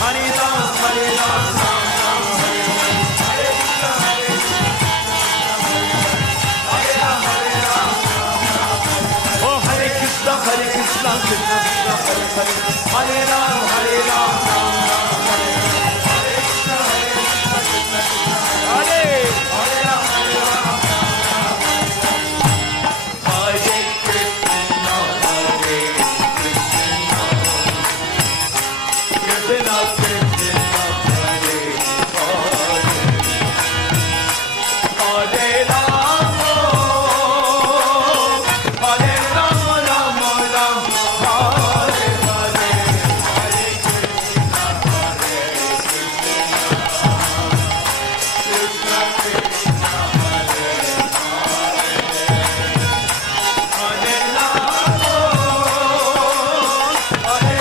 Hare Ram, Ram Ram, Hare Hare, Hare Ram, oh Hare Krishna, Krishna Krishna, Hare Hare, Hare Ram, Ram Ram, Hare Krishna, Krishna Krishna, Hare Hare Ram, Hare Krishna, Krishna Krishna, Hare Hare, Hare Ram, Hare Ram, Ram Ram, Hare Hare, Hare Krishna, Krishna Krishna, Hare Hare Ram, Hare Ram, Ram Ram, Hare Hare, Hare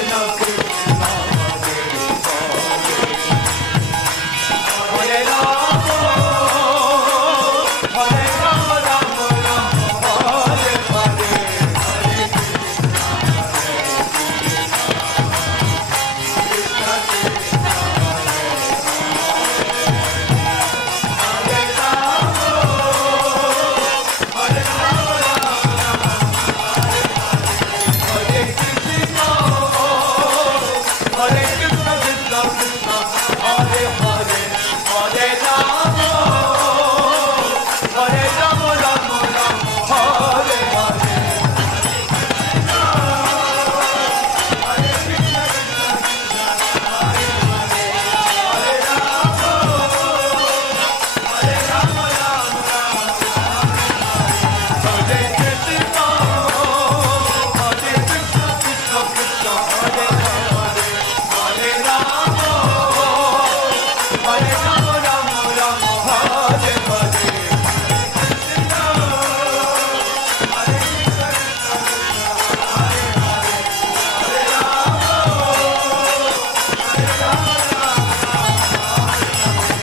Krishna, Krishna Krishna, Hare Hare, Hare Ram, Hare Ram, Ram Ram, Hare Hare, Hare Krishna, Krishna Hare Ram, Hare Ram, Ram Ram, Hare Krishna, Hare Krishna, Krishna Krishna, Hare Hare, Hare Ram, Hare Ram, Ram Ram, Hare Hare, Hare Krishna, Krishna Krishna, Hare Hare, Hare Ram, Hare Ram, Ram Ram, Hare Krishna, Krishna Krishna, Hare